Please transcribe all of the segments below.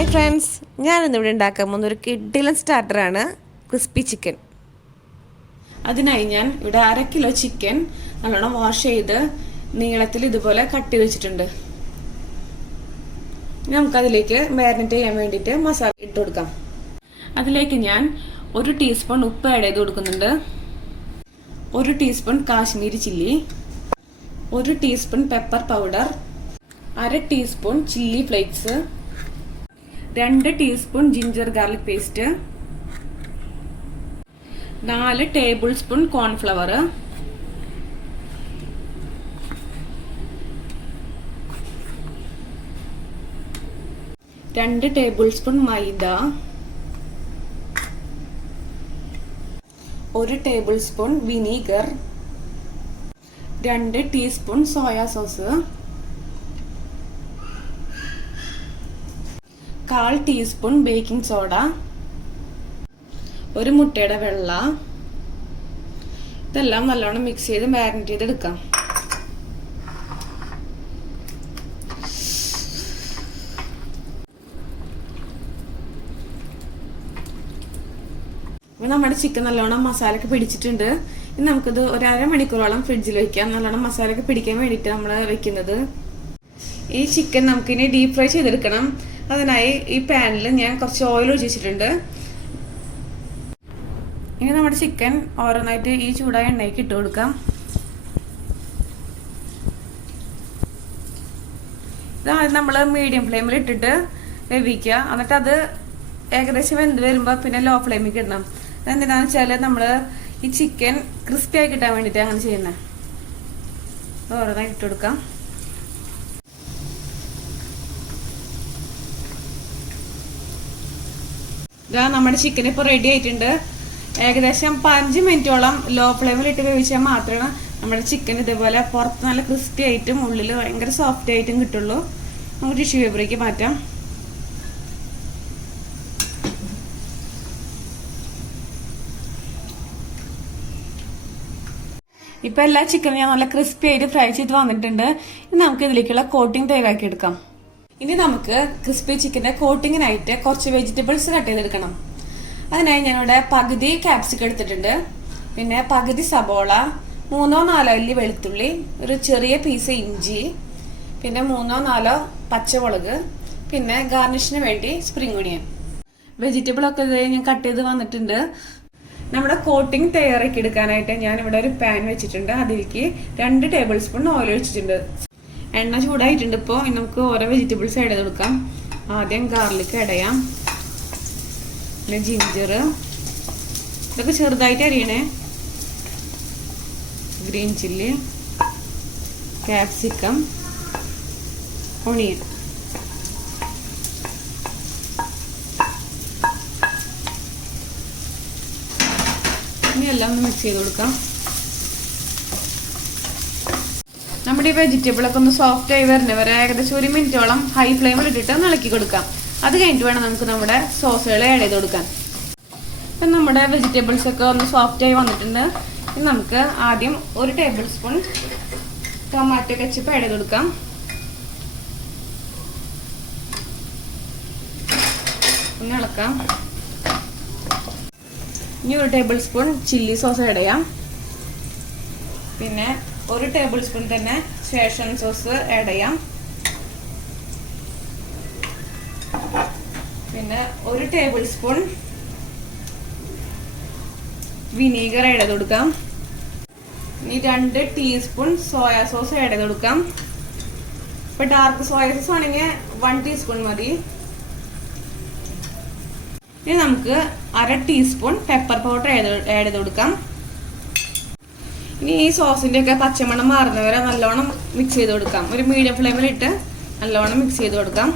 Hi friends, ഞാനിന്നിവിടെ ഉണ്ടാക്കാൻ പോകുന്ന ഒരു കിഡിലൻ സ്റ്റാർട്ടറാണ് ക്രിസ്പി ചിക്കൻ. അതിനായി ഞാൻ ഇവിടെ 1/2 കിലോ ചിക്കൻ നല്ലോണം വാഷ് ചെയ്ത് നീളത്തിൽ ഇതുപോലെ കട്ട് ചെയ്ത് വെച്ചിട്ടുണ്ട്. നമുക്കതിലേക്ക് മാരിനേറ്റ് ചെയ്യാൻ വേണ്ടിയിട്ട് മസാല ഇട്ട് കൊടുക്കാം. അതിലേക്ക് ഞാൻ 1 ടീസ്പൂൺ ഉപ്പ് ആഡ് ചെയ്ത് കൊടുക്കുന്നുണ്ട്, 1 teaspoon Kashmiri chilli, 1 teaspoon pepper powder, 1/2 teaspoon chilli flakes, 2 teaspoon ginger garlic paste, 4 tablespoon cornflour, 2 tablespoon maida, 1 tablespoon vinegar, 2 teaspoon soya sauce, 1/4 teaspoon baking soda, 1 മുട്ടയുടെ വെള്ള. ഇതെല്ലാം നല്ലോണം മിക്സ് ചെയ്ത് മാരിനേറ്റ് ചെയ്തെടുക്കാം. നമ്മുടെ ചിക്കൻ നല്ലോണം മസാലയൊക്കെ പിടിച്ചിട്ടുണ്ട്. ഇനി നമുക്കിത് 1/2 മണിക്കൂറോളം ഫ്രിഡ്ജിൽ വെക്കാം. നല്ലോണം മസാലയൊക്കെ പിടിക്കാൻ വേണ്ടിയിട്ട് നമ്മൾ വെക്കുന്നത്. ഈ ചിക്കൻ നമുക്കിനി ഡീപ് ഫ്രൈ ചെയ്തെടുക്കണം. അതിനായി ഈ പാനിൽ ഞാൻ കുറച്ച് ഓയിൽ ഒഴിച്ച് വെച്ചിട്ടുണ്ട്. ഇനി നമ്മുടെ ചിക്കൻ ഓരോന്നായിട്ട് ഈ ചൂടായ എണ്ണയ്ക്ക് ഇട്ട് കൊടുക്കാം. ഇത് നമ്മൾ മീഡിയം ഫ്ലെയിമിൽ ഇട്ടിട്ട് വേവിക്കുക. എന്നിട്ട് അത് ഏകദേശം വെന്ത് വരുമ്പോൾ പിന്നെ ലോ ഫ്ലെയിമിൽ ഇടണം. എന്തിനാന്ന് വെച്ചാൽ നമ്മൾ ഈ ചിക്കൻ ക്രിസ്പി ആയി കിട്ടാൻ വേണ്ടിയിട്ട് അങ്ങനെ ചെയ്യുന്നത്. ഓരോന്നായി ഇട്ട് കൊടുക്കാം. നമ്മുടെ ചിക്കൻ ഇപ്പോൾ റെഡി ആയിട്ടുണ്ട്. ഏകദേശം 5 മിനിറ്റോളം ലോ ഫ്ലെയിമിൽ ഇട്ട് വേവിച്ചാൽ മാത്രമേ നമ്മുടെ ചിക്കൻ ഇതേപോലെ പുറത്ത് നല്ല ക്രിസ്പി ആയിട്ടും ഉള്ളിൽ ഭയങ്കര സോഫ്റ്റ് ആയിട്ടും കിട്ടുള്ളൂ. നമുക്ക് ടിഷ്യൂ പേപ്പറിലേക്ക് മാറ്റാം. ഇപ്പം എല്ലാ ചിക്കനും ഞാൻ നല്ല ക്രിസ്പി ആയിട്ട് ഫ്രൈ ചെയ്ത് വന്നിട്ടുണ്ട്. ഇനി നമുക്ക് ഇതിലേക്കുള്ള കോട്ടിംഗ് തയ്യാറാക്കി എടുക്കാം. ഇനി നമുക്ക് ക്രിസ്പി ചിക്കൻ്റെ കോട്ടിങ്ങിനായിട്ട് കുറച്ച് വെജിറ്റബിൾസ് കട്ട് ചെയ്തെടുക്കണം. അതിനായി ഞാനിവിടെ പകുതി ക്യാപ്സിക്കം എടുത്തിട്ടുണ്ട്, പിന്നെ പകുതി സബോള, 3-4 അല്ലി വെളുത്തുള്ളി, ഒരു ചെറിയ പീസ് ഇഞ്ചി, പിന്നെ 3-4 പച്ചമുളക്, പിന്നെ ഗാർണിഷിന് വേണ്ടി സ്പ്രിംഗ് ഒണിയൻ. വെജിറ്റബിളൊക്കെ ഞാൻ കട്ട് ചെയ്ത് വന്നിട്ടുണ്ട്. നമ്മുടെ കോട്ടിംഗ് തയ്യാറാക്കി എടുക്കാനായിട്ട് ഞാനിവിടെ ഒരു പാൻ വെച്ചിട്ടുണ്ട്. അതിലേക്ക് 2 ടേബിൾ സ്പൂൺ ഓയിൽ ഒഴിച്ചിട്ടുണ്ട്. എണ്ണ ചൂടായിട്ടുണ്ട്. ഇപ്പോൾ നമുക്ക് ഓരോ വെജിറ്റബിൾസ് ആഡ് ചെയ്ത് കൊടുക്കാം. ആദ്യം ഗാർലിക് ആഡ് ചെയ്യാം, പിന്നെ ജിഞ്ചർ, ഇതൊക്കെ ചെറുതായിട്ട് അരിയണേ, ഗ്രീൻ ചില്ലി, ക്യാപ്സിക്കം, ഒണിയൻ. ഇനി എല്ലാം ഒന്ന് മിക്സ് ചെയ്ത് കൊടുക്കാം. നമ്മുടെ ഈ വെജിറ്റബിളൊക്കെ ഒന്ന് സോഫ്റ്റ് ആയി വരുന്നവരെ ഏകദേശം 1 മിനിറ്റോളം ഹൈ ഫ്ലെയിമിൽ ഇട്ടിട്ട് ഇളക്കി കൊടുക്കാം. അത് കഴിഞ്ഞിട്ട് വേണം നമുക്ക് നമ്മുടെ സോസുകൾ ആഡ് ചെയ്ത് കൊടുക്കാൻ. ഇപ്പം നമ്മുടെ വെജിറ്റബിൾസ് ഒക്കെ ഒന്ന് സോഫ്റ്റ് ആയി വന്നിട്ടുണ്ട്. ഇനി നമുക്ക് ആദ്യം 1 table spoon tomato ketchup add ചെയ്ത് കൊടുക്കാം. ഒന്ന് ഇളക്കാം. ഇനി 1 table spoon chilli sauce add ചെയ്യാം. പിന്നെ 1 ടേബിൾ സ്പൂൺ തന്നെ ഷേസ്വാൻ സോസ് ആഡ് ചെയ്യാം. പിന്നെ 1 ടേബിൾ സ്പൂൺ വിനീഗർ ആഡ് ചെയ്ത് കൊടുക്കാം. ഇനി 2 ടീസ്പൂൺ സോയ സോസ് ആഡ് ചെയ്ത് കൊടുക്കാം. ഇപ്പൊ ഡാർക്ക് സോയ സോസ് ആണെങ്കിൽ 1 ടീസ്പൂൺ മതി. ഇനി നമുക്ക് 1/2 ടീസ്പൂൺ പെപ്പർ പൗഡർ ആഡ് ചെയ്ത് കൊടുക്കാം. ഇനി ഈ സോസിന്റെ ഒക്കെ പച്ചമണം മാറുന്നവരെ നല്ലോണം മിക്സ് ചെയ്ത് കൊടുക്കാം. ഒരു മീഡിയം ഫ്ലെയിമിൽ ഇട്ട് നല്ലോണം മിക്സ് ചെയ്ത് കൊടുക്കാം.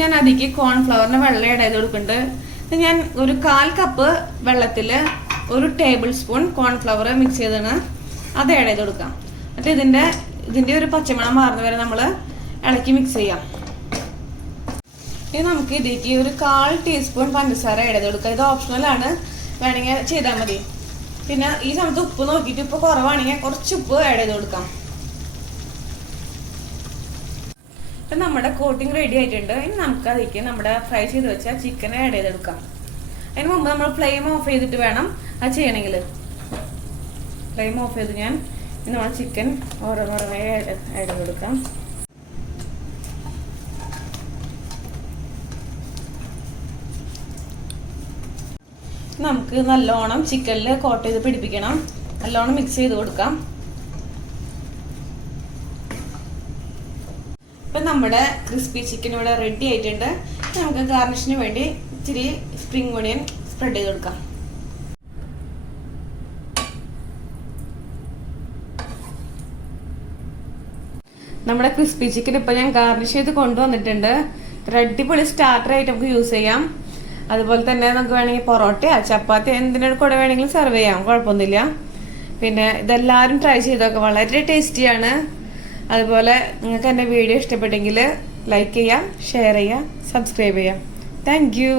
ഞാൻ അതിലേക്ക് കോൺഫ്ലവറിന്റെ വെള്ളം ആഡ് ചെയ്ത് കൊടുക്കുന്നുണ്ട്. ഞാൻ ഒരു 1/4 കപ്പ് വെള്ളത്തിൽ 1 ടേബിൾ സ്പൂൺ കോൺഫ്ലവർ മിക്സ് ചെയ്താണ് അത് ആഡ് ചെയ്ത് കൊടുക്കാം. എന്നിട്ട് ഇതിന്റെ ഒരു പച്ചമണം മാറുന്നവരെ നമ്മൾ ഇളക്കി മിക്സ് ചെയ്യാം. ഇനി നമുക്ക് ഇതിലേക്ക് ഒരു 1/4 ടീസ്പൂൺ പഞ്ചസാര ആഡ് ചെയ്ത് കൊടുക്കാം. ഇത് ഓപ്ഷണൽ ആണ്, വേണമെങ്കിൽ ചെയ്താൽ മതി. പിന്നെ ഈ സമയത്ത് ഉപ്പ് നോക്കിയിട്ട് ഉപ്പ് കുറവാണെങ്കിൽ കുറച്ച് ഉപ്പ് ആഡ് ചെയ്ത് കൊടുക്കാം. ഇപ്പം നമ്മുടെ കോട്ടിങ് റെഡി ആയിട്ടുണ്ട്. ഇനി നമുക്ക് അതിലേക്ക് നമ്മുടെ ഫ്രൈ ചെയ്ത് വെച്ച ചിക്കനെ ആഡ് ചെയ്തെടുക്കാം. അതിന് മുമ്പ് നമ്മൾ ഫ്ലെയിം ഓഫ് ചെയ്തിട്ട് വേണം അത് ചെയ്യണമെങ്കിൽ. ഫ്ലെയിം ഓഫ് ചെയ്ത് ഞാൻ നമ്മൾ ചിക്കൻ ഓരോന്നോരോന്നായി ആഡ് ചെയ്ത് കൊടുക്കാം. നമുക്ക് നല്ലോണം ചിക്കനിൽ കോട്ട് ചെയ്ത് പിടിപ്പിക്കണം. നല്ലോണം മിക്സ് ചെയ്ത് കൊടുക്കാം. ഇപ്പം നമ്മുടെ ക്രിസ്പി ചിക്കൻ ഇവിടെ റെഡി ആയിട്ടുണ്ട്. നമുക്ക് ഗാർണിഷിന് വേണ്ടി ഇച്ചിരി സ്പ്രിംഗ് ഓണിയൻ സ്പ്രെഡ് ചെയ്ത് കൊടുക്കാം. നമ്മുടെ ക്രിസ്പി ചിക്കൻ ഇപ്പം ഞാൻ ഗാർണിഷ് ചെയ്ത് കൊണ്ടുവന്നിട്ടുണ്ട്. ഒരു അടിപൊളി സ്റ്റാർട്ടറായിട്ട് നമുക്ക് യൂസ് ചെയ്യാം. അതുപോലെ തന്നെ നമുക്ക് വേണമെങ്കിൽ പൊറോട്ടയോ ചപ്പാത്തിയോ എന്തിനോട് കൂടെ വേണമെങ്കിലും സെർവ് ചെയ്യാം, കുഴപ്പമൊന്നുമില്ല. പിന്നെ ഇതെല്ലാവരും ട്രൈ ചെയ്തൊക്കെ വളരെ ടേസ്റ്റിയാണ്. അതുപോലെ നിങ്ങൾക്ക് എൻ്റെ വീഡിയോ ഇഷ്ടപ്പെട്ടെങ്കിൽ ലൈക്ക് ചെയ്യുക, ഷെയർ ചെയ്യുക, സബ്സ്ക്രൈബ് ചെയ്യുക. Thank you.